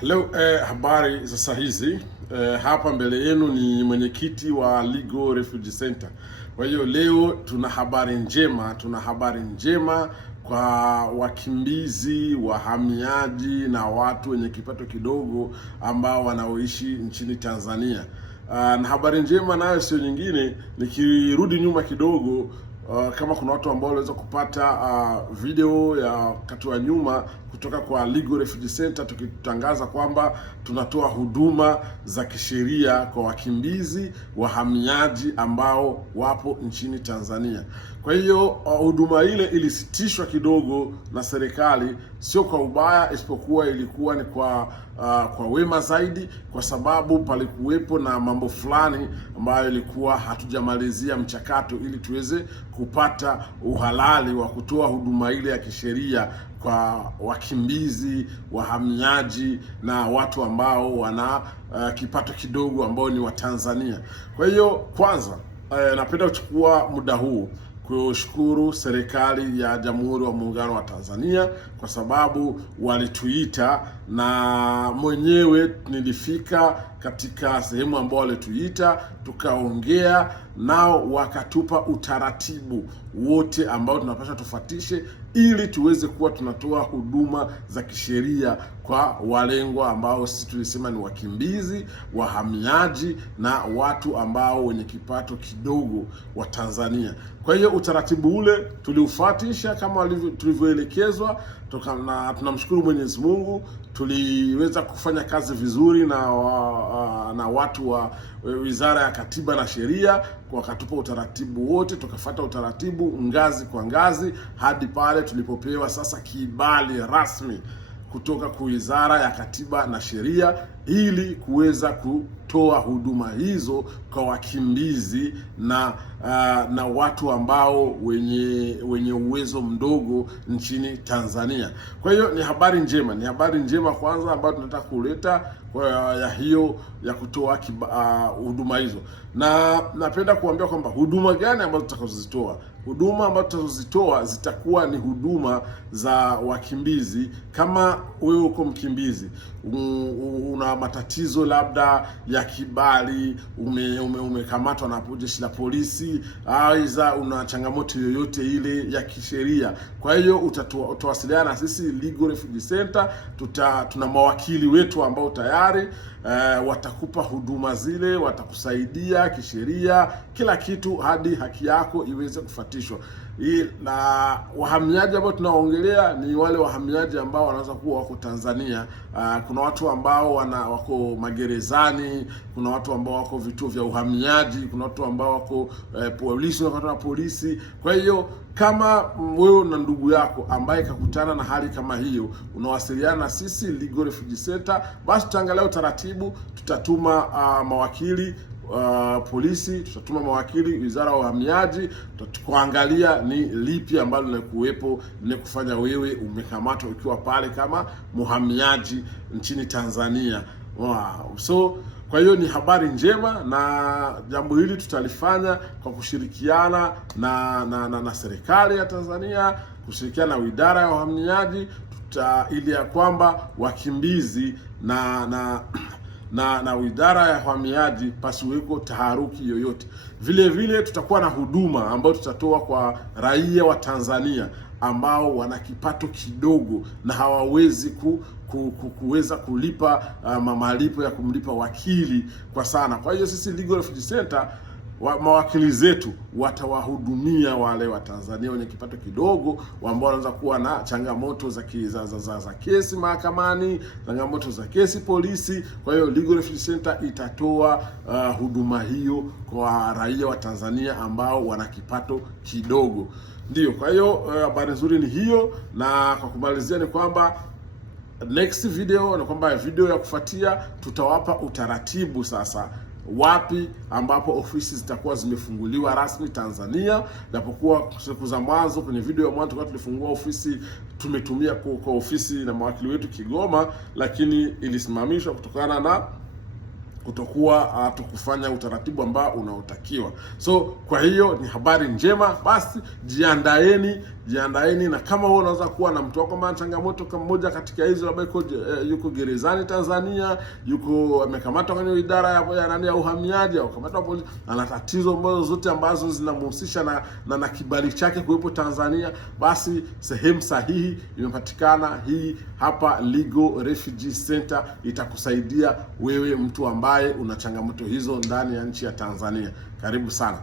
Hello, habari za saa hizi. Hapa mbele yenu ni mwenyekiti wa Legal Refugee Center. Kwa hiyo leo tuna habari njema kwa wakimbizi, wahamiaji na watu wenye kipato kidogo ambao wanaoishi nchini Tanzania. Na habari njema nayo sio nyingine, nikirudi nyuma kidogo, kama kuna watu ambao waliweza kupata video ya wakati wa nyuma kutoka kwa Legal Refugee Center tukitangaza kwamba tunatoa huduma za kisheria kwa wakimbizi, wahamiaji ambao wapo nchini Tanzania. Kwa hiyo huduma ile ilisitishwa kidogo na serikali, sio kwa ubaya, isipokuwa ilikuwa ni kwa wema zaidi, kwa sababu palikuwepo na mambo fulani ambayo ilikuwa hatujamalizia mchakato ili tuweze kupata uhalali wa kutoa huduma ile ya kisheria kwa wakimbizi, wahamiaji na watu ambao wana kipato kidogo ambao ni wa Tanzania. Kwa hiyo kwanza, napenda kuchukua muda huu kushukuru serikali ya Jamhuri wa Muungano wa Tanzania kwa sababu walituita, na mwenyewe nilifika katika sehemu ambao walituita, tukaongea nao, wakatupa utaratibu wote ambao tunapaswa tufuatishe ili tuweze kuwa tunatoa huduma za kisheria kwa walengwa ambao sisi tulisema ni wakimbizi, wahamiaji na watu ambao wenye kipato kidogo wa Tanzania. Kwa hiyo utaratibu ule tuliufuatisha kama tulivyoelekezwa, na tunamshukuru Mwenyezi Mungu, tuliweza kufanya kazi vizuri na watu wa Wizara ya Katiba na Sheria, wakatupa utaratibu wote, tukafuata utaratibu ngazi kwa ngazi hadi pale tulipopewa sasa kibali rasmi kutoka kwa Wizara ya Katiba na Sheria ili kuweza kutoa huduma hizo kwa wakimbizi na watu ambao wenye uwezo mdogo nchini Tanzania. Kwa hiyo ni habari njema kwanza ambayo tunataka kuleta ya kutoa huduma hizo. Na napenda kuambia kwamba huduma gani ambazo tutakazozitoa. Huduma ambazo tutazozitoa zitakuwa ni huduma za wakimbizi. Kama wewe uko mkimbizi, una matatizo labda ya kibali, umekamatwa na jeshi la polisi, aidha una changamoto yoyote ile ya kisheria, kwa hiyo utawasiliana na sisi Legal Refugee Center. Tuna mawakili wetu ambao tayari watakupa huduma zile, watakusaidia kisheria, kila kitu hadi haki yako iweze kufuatishwa. Na wahamiaji ambao tunaongelea ni wale wahamiaji ambao wanaweza kuwa wako Tanzania. Kuna watu ambao wako magerezani, kuna watu ambao wako vituo vya uhamiaji, kuna watu ambao wako polisi. Kwa hiyo kama wewe na ndugu yako ambaye kakutana na hali kama hiyo, unawasiliana na sisi Legal Refugee Center, basi tutaangalia utaratibu, tutatuma mawakili polisi, tutatuma mawakili Wizara ya Uhamiaji, tutakuangalia ni lipi ambalo linakuwepo kufanya wewe umekamatwa ukiwa pale kama mhamiaji nchini Tanzania. Wow. So kwa hiyo ni habari njema, na jambo hili tutalifanya kwa kushirikiana na serikali ya Tanzania, kushirikiana na Idara ya Uhamiaji, ili ya kwamba wakimbizi na Idara ya Uhamiaji pasiweko taharuki yoyote. Vile vile tutakuwa na huduma ambayo tutatoa kwa raia wa Tanzania ambao wana kipato kidogo na hawawezi kuweza kulipa malipo ya kumlipa wakili kwa sana. Kwa hiyo sisi Legal Refugee Center, mawakili zetu watawahudumia wale wa Tanzania wenye kipato kidogo ambao wanaweza kuwa na changamoto za kesi mahakamani, changamoto za kesi polisi. Kwa hiyo Legal Refugee Center itatoa huduma hiyo kwa raia wa Tanzania ambao wana kipato kidogo. Ndio, kwa hiyo habari nzuri ni hiyo, na kwa kumalizia ni kwamba next video na kwamba video ya kufuatia tutawapa utaratibu sasa wapi ambapo ofisi zitakuwa zimefunguliwa rasmi Tanzania. Japokuwa siku za mwanzo kwenye video ya mwanzo tulifungua ofisi, tumetumia kwa ofisi na mawakili wetu Kigoma, lakini ilisimamishwa kutokana na kutokuwa tukufanya utaratibu ambao unaotakiwa. So kwa hiyo ni habari njema, basi jiandaeni, na kama wewe unaweza kuwa na mtu wako kama changamoto kama moja katika hizo, labda yuko gerezani Tanzania, yuko amekamatwa kwenye idara ya uhamiaji au kamatwa polisi, ana tatizo ambazo zote ambazo zinamhusisha na kibali chake kuwepo Tanzania, basi sehemu sahihi imepatikana. Hii hapa Legal Refugee Center itakusaidia wewe mtu ambaye una changamoto hizo ndani ya nchi ya Tanzania. Karibu sana.